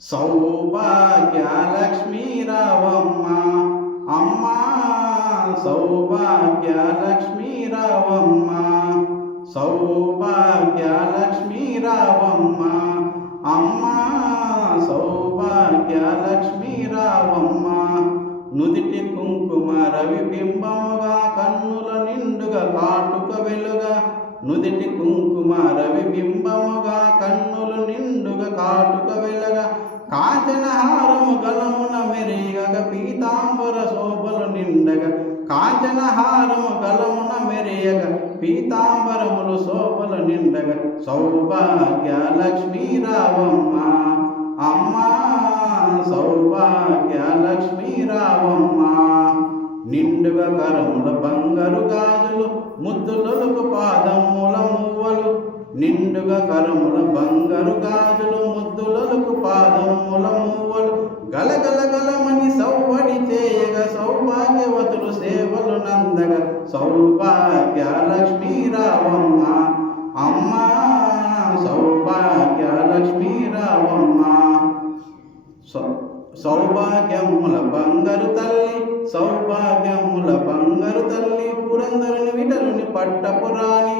సౌభాగ్యలక్ష్మీ రావమ్మ అమ్మ, సౌభాగ్యలక్ష్మీ రావమ్మ, సౌభాగ్యలక్ష్మీ రావమ్మ అమ్మ, సౌభాగ్యలక్ష్మీ రావమ్మ. నుదిటి కుంకుమ రవిబింబముగా కన్నుల నిండుగా కాటుక వెలుగా, నుదిటి కుంకుమ రవిబింబముగా కన్నులు నిండుగా కాటుక వెలుగా, కాంచనహారము గలమున మెరిగగ పీతాంబర శోభలు నిండగా, కాంచనహారము గలమున మెరియగ పీతాంబరములు శోభలు నిండగా, సౌభాగ్యలక్ష్మీ రావమ్మ అమ్మ, సౌభాగ్యలక్ష్మీ రావమ్మ. నిండుగా కరముల బంగారు గాజులు ముద్దులకు పాదముల మువ్వలు, నిండుగా కరముల బంగారు గాజులు ముద్దులకు పాదముల మువ్వలు, గలగల గలమని సౌవడి చేయగా సౌభాగ్యవతులు సేవలు నందగా, సౌభాగ్యలక్ష్మీ రావమ్మ అమ్మ, సౌభాగ్యలక్ష్మీ రావమ్మ. సౌభాగ్యముల బంగారు తల్లి, సౌభాగ్యముల బంగారు తల్లి, పురందరుని విఠలుని పట్టపురాణి,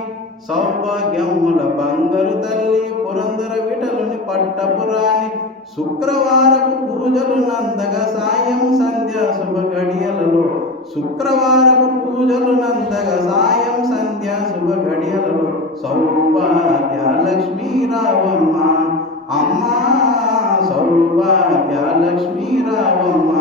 సౌభాగ్యముల బంగారు తల్లి, పురందర విఠలుని పట్టపురాణి. శుక్రవారపు పూజలు నందగా సాయం సంధ్యా శుభ గడియలలో, శుక్రవారపు పూజలు నందగా సాయం సంధ్యా శుభ గడియలలో, సౌభాగ్యలక్ష్మీ రావమ్మ అమ్మ, సౌభాగ్యలక్ష్మీ రావమ్మ.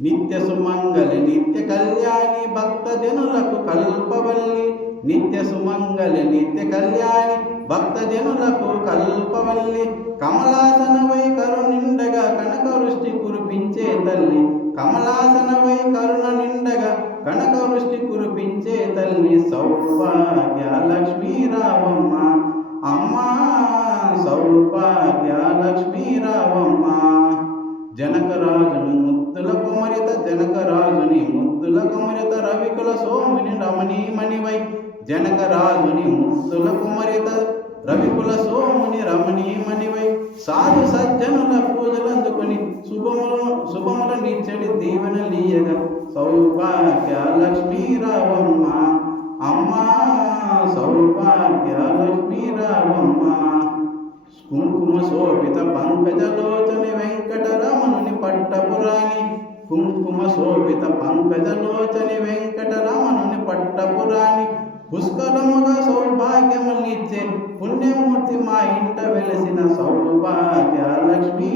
నిత్య సుమంగళి నిత్య కళ్యాణి భక్తజనులకు కల్పవల్లి, నిత్య సుమంగళి నిత్య కళ్యాణి భక్తజనులకు కల్పవల్లి, కమలాసనవై కరుణ నిండగా కనక వృష్టి కురిపించే తల్లి, కమలాసనవై కరుణ నిండగా కనక వృష్టి కురిపించే తల్లి, సౌభాగ్యలక్ష్మీ రావమ్మ అమ్మ, సౌభాగ్యలక్ష్మీ రావమ్మ. జనకరాజుని ముద్దుల కుమరిత, జనకరాజుని ముద్దుల కుమరిత రవికుల సోముని రమణీమణివై, జనకరాజుని ముద్దుల కుమరిత రవికుల సోముని రమణీమణివై, సాధు సజ్జనుల పూజలందుకొని శుభముల నిచ్చడి దీవెనలీయగా, సౌభాగ్యలక్ష్మీ రావమ్మ అమ్మ, సౌభాగ్యలక్ష్మీ రావమ్మ. కుంకుమ శోభిత పంకజలోచని వెంకటరమణుని పట్టపురాణి, కుంకుమ శోభిత పంకజలోచని వెంకటరమణుని పట్టపురాణి, పుష్కలముగా సౌభాగ్యమునిచ్చే పుణ్యమూర్తి మా ఇంట వెలిసిన, సౌభాగ్యలక్ష్మీ